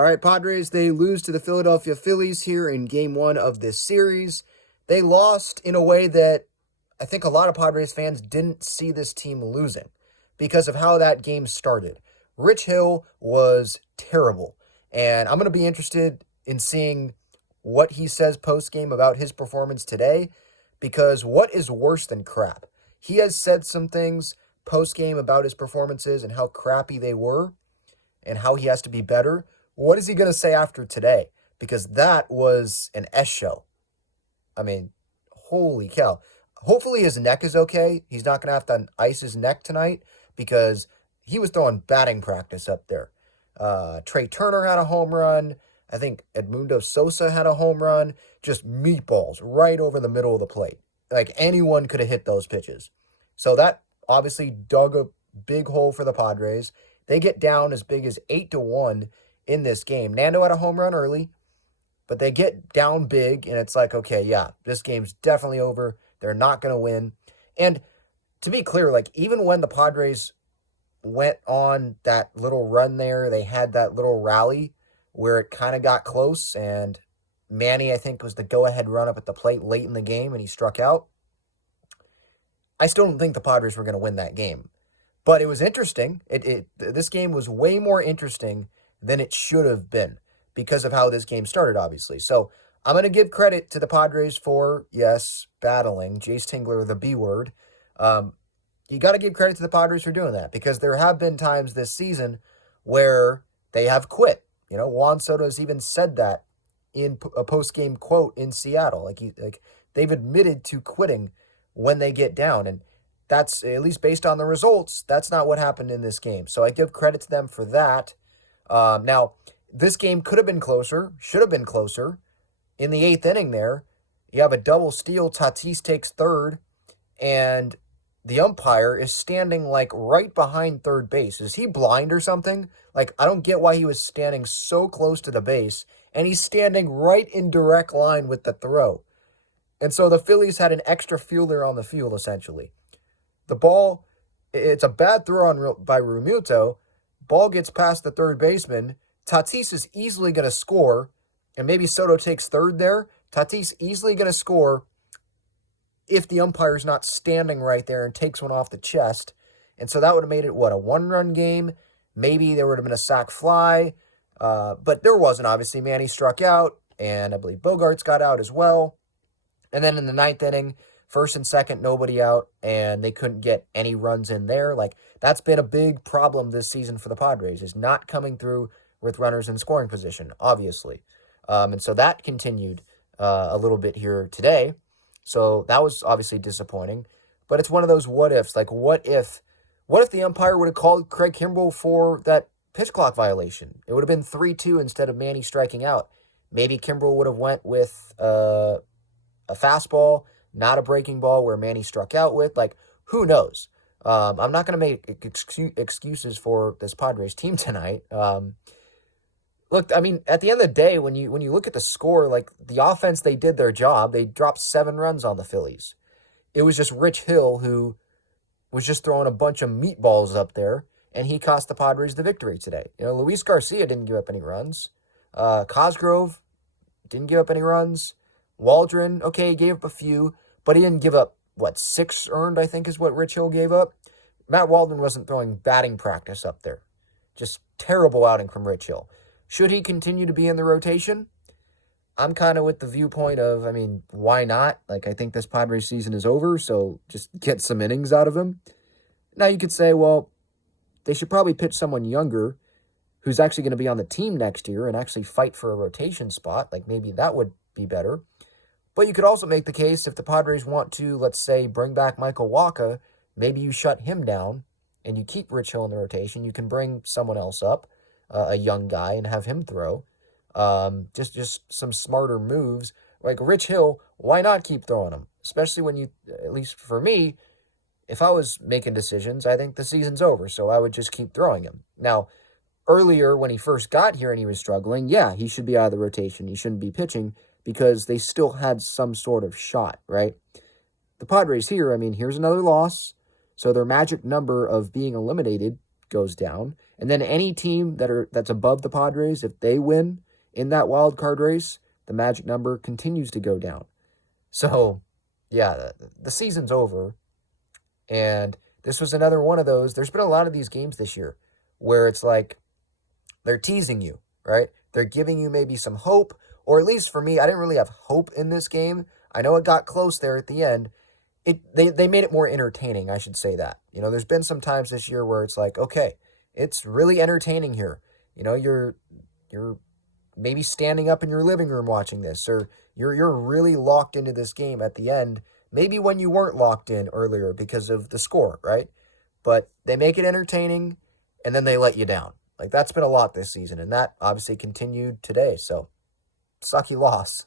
All right, Padres, they lose to the Philadelphia Phillies here in game one of this series. They lost in a way that I think a lot of Padres fans didn't see this team losing because of how that game started. Rich Hill was terrible, and I'm going to be interested in seeing what he says post-game about his performance today, because what is worse than crap? He has said some things post-game about his performances and how crappy they were and how he has to be better. What is he going to say after today? Because that was an S show. I mean, holy cow. Hopefully his neck is okay. He's not going to have to ice his neck tonight because he was throwing batting practice up there. Trey Turner had a home run. I think Edmundo Sosa had a home run. Just meatballs right over the middle of the plate. Like anyone could have hit those pitches. So that obviously dug a big hole for the Padres. They get down as big as 8-1 in this game. Nando had a home run early, but they get down big, and it's like, okay, yeah, this game's definitely over. They're not going to win. And to be clear, like, even when the Padres went on that little run there, they had that little rally where it kind of got close, and Manny, I think, was the go-ahead run up at the plate late in the game, and he struck out. I still don't think the Padres were going to win that game. But it was interesting. This game was way more interesting than it should have been because of how this game started, obviously. So I'm going to give credit to the Padres for, yes, battling. Jace Tingler, the B word. You got to give credit to the Padres for doing that because there have been times this season where they have quit. You know, Juan Soto has even said that in a post-game quote in Seattle. Like they've admitted to quitting when they get down, and that's, at least based on the results, that's not what happened in this game. So I give credit to them for that. Now, this game could have been closer, should have been closer. In the eighth inning there, you have a double steal. Tatis takes third, and the umpire is standing, like, right behind third base. Is he blind or something? Like, I don't get why he was standing so close to the base, and he's standing right in direct line with the throw. And so the Phillies had an extra fielder on the field, essentially. The ball, it's a bad throw by Realmuto. Ball gets past the third baseman. Tatis is easily going to score, and maybe Soto takes third there. Tatis easily going to score if the umpire's not standing right there and takes one off the chest. And so that would have made it, a one-run game? Maybe there would have been a sac fly, but there wasn't, obviously. Manny struck out, and I believe Bogarts got out as well. And then in the ninth inning, first and second, nobody out, and they couldn't get any runs in there. Like, that's been a big problem this season for the Padres, is not coming through with runners in scoring position, obviously. And so that continued a little bit here today. So that was obviously disappointing. But it's one of those what-ifs. Like, what if the umpire would have called Craig Kimbrell for that pitch clock violation? It would have been 3-2 instead of Manny striking out. Maybe Kimbrell would have went with a fastball, not a breaking ball where Manny struck out with. Like, who knows? I'm not going to make excuses for this Padres team tonight. Look, I mean, at the end of the day, when you look at the score, like, the offense, they did their job. They dropped 7 runs on the Phillies. It was just Rich Hill who was just throwing a bunch of meatballs up there, and he cost the Padres the victory today. You know, Luis Garcia didn't give up any runs. Cosgrove didn't give up any runs. Waldron, okay, he gave up a few, but he didn't give up, 6 earned, I think is what Rich Hill gave up. Matt Waldron wasn't throwing batting practice up there. Just terrible outing from Rich Hill. Should he continue to be in the rotation? I'm kind of with the viewpoint of, I mean, why not? Like, I think this Padres season is over, so just get some innings out of him. Now you could say, well, they should probably pitch someone younger who's actually going to be on the team next year and actually fight for a rotation spot. Like, maybe that would be better. But you could also make the case if the Padres want to, let's say, bring back Michael Wacha, maybe you shut him down and you keep Rich Hill in the rotation. You can bring someone else up, a young guy, and have him throw. Just some smarter moves. Like Rich Hill, why not keep throwing him? Especially when you, at least for me, if I was making decisions, I think the season's over, so I would just keep throwing him. Now, earlier when he first got here and he was struggling, yeah, he should be out of the rotation. He shouldn't be pitching because they still had some sort of shot, right? The Padres here, I mean, here's another loss, so their magic number of being eliminated goes down, And then any team that's above the Padres, if they win in that wild card race, the magic number continues to go down. So, yeah, the season's over. And this was another one of those. There's been a lot of these games this year where it's like they're teasing you, right? They're giving you maybe some hope, or at least for me, I didn't really have hope in this game. I know it got close there at the end. They made it more entertaining, I should say that. There's been some times this year where it's like, okay, it's really entertaining here. You're maybe standing up in your living room watching this, or you're really locked into this game at the end, maybe when you weren't locked in earlier because of the score, right? But they make it entertaining, and then they let you down. Like, that's been a lot this season, and that obviously continued today, so sucky loss.